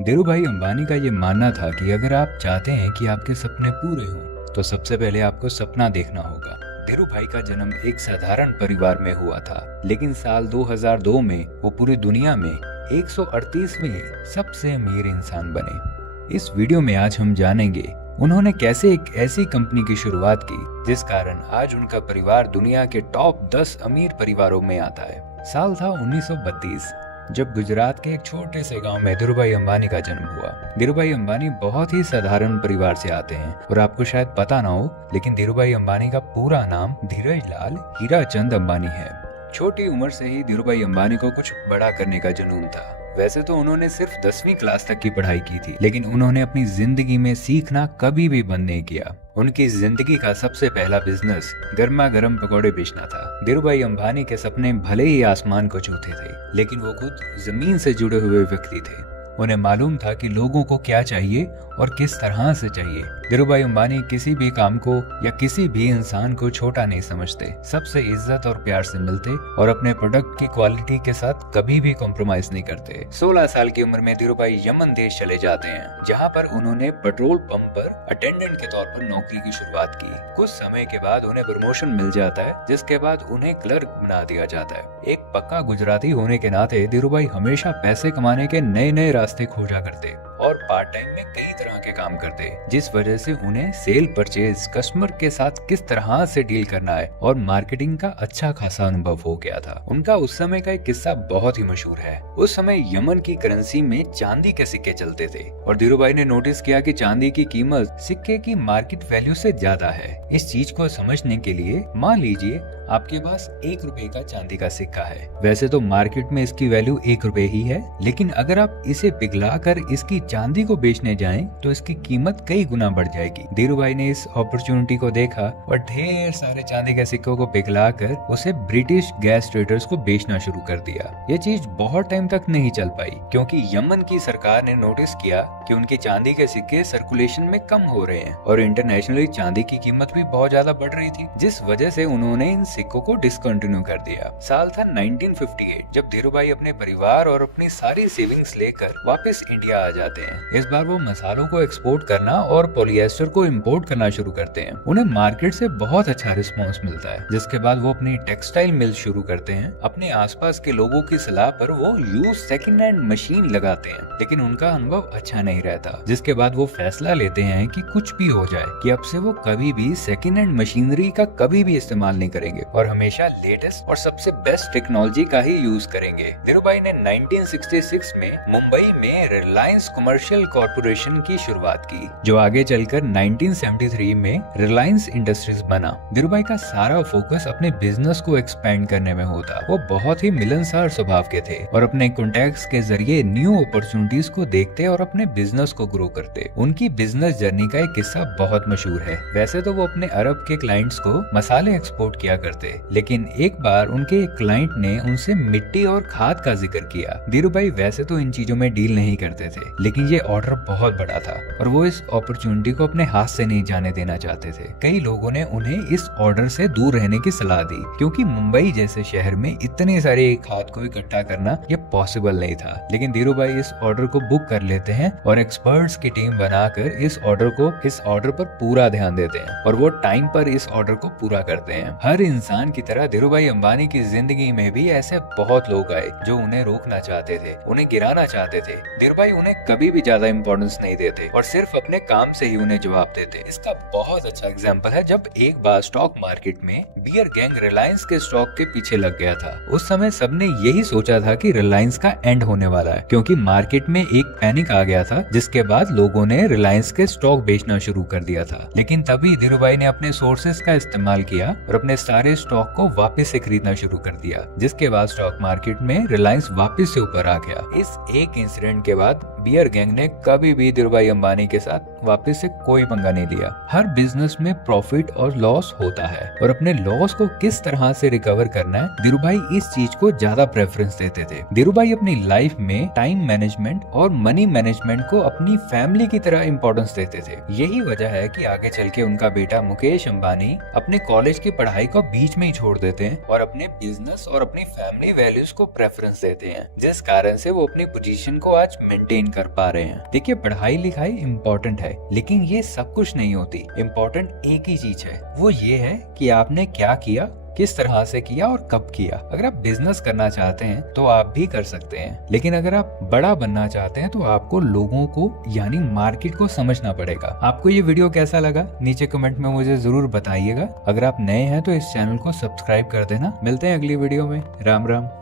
धीरूभाई अंबानी का ये मानना था कि अगर आप चाहते हैं कि आपके सपने पूरे हों, तो सबसे पहले आपको सपना देखना होगा। धीरूभाई का जन्म एक साधारण परिवार में हुआ था, लेकिन साल 2002 में वो पूरी दुनिया में 138वें सबसे अमीर इंसान बने। इस वीडियो में आज हम जानेंगे उन्होंने कैसे एक ऐसी कंपनी की शुरुआत की जिस कारण आज उनका परिवार दुनिया के टॉप 10 अमीर परिवारों में आता है। साल था 1932, जब गुजरात के एक छोटे से गांव में धीरूभाई अंबानी का जन्म हुआ। धीरूभाई अंबानी बहुत ही साधारण परिवार से आते हैं और आपको शायद पता ना हो, लेकिन धीरूभाई अंबानी का पूरा नाम धीरज लाल हीराचंद अंबानी है। छोटी उम्र से ही धीरूभाई अंबानी को कुछ बड़ा करने का जुनून था। वैसे तो उन्होंने सिर्फ 10वीं क्लास तक की पढ़ाई की थी, लेकिन उन्होंने अपनी जिंदगी में सीखना कभी भी बंद नहीं किया। उनकी जिंदगी का सबसे पहला बिजनेस गर्मा गर्म पकौड़े बेचना था। धीरूभाई अंबानी के सपने भले ही आसमान को छूते थे, लेकिन वो खुद जमीन से जुड़े हुए व्यक्ति थे। उन्हें मालूम था कि लोगों को क्या चाहिए और किस तरह से चाहिए। धीरूभाई अंबानी किसी भी काम को या किसी भी इंसान को छोटा नहीं समझते, सबसे इज्जत और प्यार से मिलते और अपने प्रोडक्ट की क्वालिटी के साथ कभी भी कॉम्प्रोमाइज नहीं करते। 16 साल की उम्र में धीरूभाई यमन देश चले जाते हैं, जहां पर उन्होंने पेट्रोल पंप पर अटेंडेंट के तौर पर नौकरी की शुरुआत की। कुछ समय के बाद उन्हें प्रमोशन मिल जाता है, जिसके बाद उन्हें क्लर्क बना दिया जाता है। एक पक्का गुजराती होने के नाते धीरूभाई हमेशा पैसे कमाने के नए नए रास्ते खोजा करते और पार्ट टाइम में कई तरह के काम करते, जिस वजह से उन्हें सेल परचेज, कस्टमर के साथ किस तरह से डील करना है और मार्केटिंग का अच्छा खासा अनुभव हो गया था। उनका उस समय का एक किस्सा बहुत ही मशहूर है। उस समय यमन की करेंसी में चांदी के सिक्के चलते थे और धीरूभाई ने नोटिस किया कि चांदी की कीमत सिक्के की मार्केट वैल्यू से ज्यादा है। इस चीज को समझने के लिए मान लीजिए आपके पास 1 रुपए का चांदी का सिक्का है। वैसे तो मार्केट में इसकी वैल्यू 1 रुपए ही है, लेकिन अगर आप इसे पिघलाकर इसकी चांदी को बेचने जाएं, तो इसकी कीमत कई गुना बढ़ जाएगी। धीरूभाई ने इस अपॉर्चुनिटी को देखा और ढेर सारे चांदी के सिक्कों को पिघलाकर उसे ब्रिटिश गैस ट्रेडर्स को बेचना शुरू कर दिया। ये चीज बहुत टाइम तक नहीं चल पाई, क्योंकि यमन की सरकार ने नोटिस किया कि उनके चांदी के सिक्के सर्कुलेशन में कम हो रहे हैं और इंटरनेशनली चांदी की कीमत भी बहुत ज्यादा बढ़ रही थी, जिस वजह से उन्होंने इन सिक्कों को डिसकंटिन्यू कर दिया। साल था 1958, जब धीरूभाई अपने परिवार और अपनी सारी सेविंग्स लेकर वापस इंडिया आ जाते हैं। इस बार वो मसालों को एक्सपोर्ट करना और पॉलिएस्टर को इंपोर्ट करना शुरू करते हैं। उन्हें मार्केट से बहुत अच्छा रिस्पांस मिलता है, जिसके बाद वो अपनी टेक्सटाइल मिल शुरू करते हैं। अपने आसपास के लोगों की सलाह पर वो यूज सेकंड हैंड मशीन लगाते हैं, लेकिन उनका अनुभव अच्छा नहीं रहता, जिसके बाद वो फैसला लेते हैं कि कुछ भी हो जाए कि अब से वो कभी भी सेकंड हैंड मशीनरी का कभी भी इस्तेमाल नहीं करेंगे और हमेशा लेटेस्ट और सबसे बेस्ट टेक्नोलॉजी का ही यूज करेंगे। धीरूभाई ने 1966 में मुंबई में रिलायंस कमर्शियल कॉर्पोरेशन की शुरुआत की, जो आगे चलकर 1973 में रिलायंस इंडस्ट्रीज बना। धीरूभाई का सारा फोकस अपने बिजनेस को एक्सपेंड करने में होता। वो बहुत ही मिलनसार स्वभाव के थे और अपने कॉन्टैक्ट्स के जरिए न्यू अपॉर्चुनिटीज को देखते और अपने बिजनेस को ग्रो करते। उनकी बिजनेस जर्नी का एक किस्सा बहुत मशहूर है। वैसे तो वो अपने अरब के क्लाइंट्स को मसाले एक्सपोर्ट किया करते, लेकिन एक बार उनके एक क्लाइंट ने उनसे मिट्टी और खाद का जिक्र किया। धीरूभाई वैसे तो इन चीजों में डील नहीं करते थे, लेकिन ये ऑर्डर बहुत बड़ा था और वो इस अपॉर्चुनिटी को अपने हाथ से नहीं जाने देना चाहते थे। कई लोगों ने उन्हें इस ऑर्डर से दूर रहने की सलाह दी, क्योंकि मुंबई जैसे शहर में इतने सारे खाद को इकट्ठा करना ये पॉसिबल नहीं था। लेकिन धीरूभाई इस ऑर्डर को बुक कर लेते हैं और एक्सपर्ट्स की टीम बनाकर इस ऑर्डर पर पूरा ध्यान देते हैं और वो टाइम पर इस ऑर्डर को पूरा करते हैं। हर इंसान की तरह धीरूभाई अंबानी की जिंदगी में भी ऐसे बहुत लोग आए जो उन्हें रोकना चाहते थे, उन्हें गिराना चाहते थे। धीरूभाई उन्हें कभी भी ज्यादा इंपॉर्टेंस नहीं देते और सिर्फ अपने काम से ही उन्हें जवाब देते। इसका बहुत अच्छा एग्जांपल है जब एक बार स्टॉक मार्केट में बियर गैंग रिलायंस के स्टॉक के पीछे लग गया था। उस समय सबने यही सोचा था कि रिलायंस का एंड होने वाला है, क्योंकि मार्केट में एक पैनिक आ गया था, जिसके बाद लोगों ने रिलायंस के स्टॉक बेचना शुरू कर दिया था। लेकिन तभी धीरूभाई ने अपने सोर्सेज का इस्तेमाल किया और अपने सारे स्टॉक को वापस से खरीदना शुरू कर दिया, जिसके बाद स्टॉक मार्केट में रिलायंस वापस से ऊपर आ गया। इस एक इंसिडेंट के बाद बियर गैंग ने कभी भी धीरूभाई अंबानी के साथ वापस से कोई पंगा नहीं लिया। हर बिजनेस में प्रॉफिट और लॉस होता है और अपने लॉस को किस तरह से रिकवर करना है, धीरूभाई इस चीज को ज्यादा प्रेफरेंस देते थे। धीरूभाई अपनी लाइफ में टाइम मैनेजमेंट और मनी मैनेजमेंट को अपनी फैमिली की तरह इंपॉर्टेंस देते थे। यही वजह है कि आगे चल के उनका बेटा मुकेश अंबानी अपने कॉलेज की पढ़ाई को बीच में ही छोड़ देते हैं और अपने बिजनेस और अपनी फैमिली वैल्यूज को प्रेफरेंस देते हैं, जिस कारण से वो अपनी पोजीशन को आज मेंटेन कर पा रहे हैं। देखिए, पढ़ाई लिखाई इम्पोर्टेंट है, लेकिन ये सब कुछ नहीं होती। इम्पोर्टेंट एक ही चीज है, वो ये है कि आपने क्या किया, किस तरह से किया और कब किया। अगर आप बिजनेस करना चाहते हैं तो आप भी कर सकते हैं, लेकिन अगर आप बड़ा बनना चाहते हैं तो आपको लोगों को यानी मार्केट को समझना पड़ेगा। आपको ये वीडियो कैसा लगा नीचे कमेंट में मुझे जरूर बताइएगा। अगर आप नए हैं तो इस चैनल को सब्सक्राइब कर देना। मिलते हैं अगली वीडियो में। राम राम।